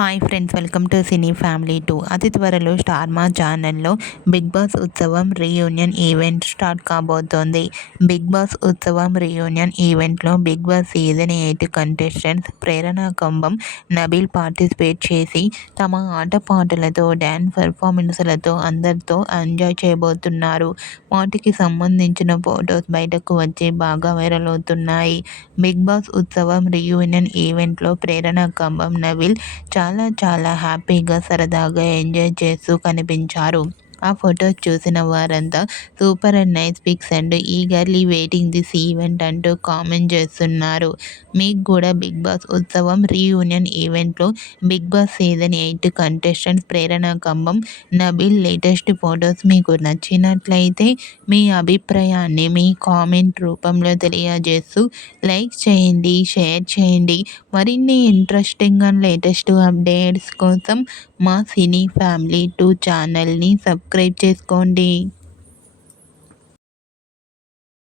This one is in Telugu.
Hi friends, welcome to cine family 2. అతి త్వరలో స్టార్ మా ఛానల్లో బిగ్ బాస్ ఉత్సవం రీయూనియన్ ఈవెంట్ స్టార్ట్ కాబోతోంది. బిగ్ బాస్ ఉత్సవం రీయూనియన్ ఈవెంట్లో Bigg Boss season 8 contestants Prerana Kambam, Nabeel participate చేసి తమ ఆటపాటలతో డ్యాన్స్ పెర్ఫార్మెన్స్లతో అందరితో ఎంజాయ్ చేయబోతున్నారు. వాటికి సంబంధించిన ఫొటోస్ బయటకు వచ్చి బాగా వైరల్ అవుతున్నాయి. బిగ్ బాస్ ఉత్సవం రీయూనియన్ ఈవెంట్లో ప్రేరణ కంబం, నబీల్ చాలా హ్యాపీగా సరదాగా ఎంజాయ్ చేస్తూ కనిపించారు. ఆ ఫొటోస్ చూసిన వారంతా super and nice pics and eagerly waiting this event అంటూ కామెంట్ చేస్తున్నారు. మీకు కూడా బిగ్ బాస్ ఉత్సవం రీయూనియన్ ఈవెంట్లో Bigg Boss season 8 contestants Prerana Kambam, Nabeel latest photos మీకు నచ్చినట్లయితే మీ అభిప్రాయాన్ని మీ కామెంట్ రూపంలో తెలియజేస్తూ లైక్ చేయండి, షేర్ చేయండి. మరిన్ని ఇంట్రెస్టింగ్ అండ్ లేటెస్ట్ అప్డేట్స్ కోసం మా సినీ ఫ్యామిలీ 2 ఛానల్ని సబ్స్క్రైబ్ చేసుకోండి.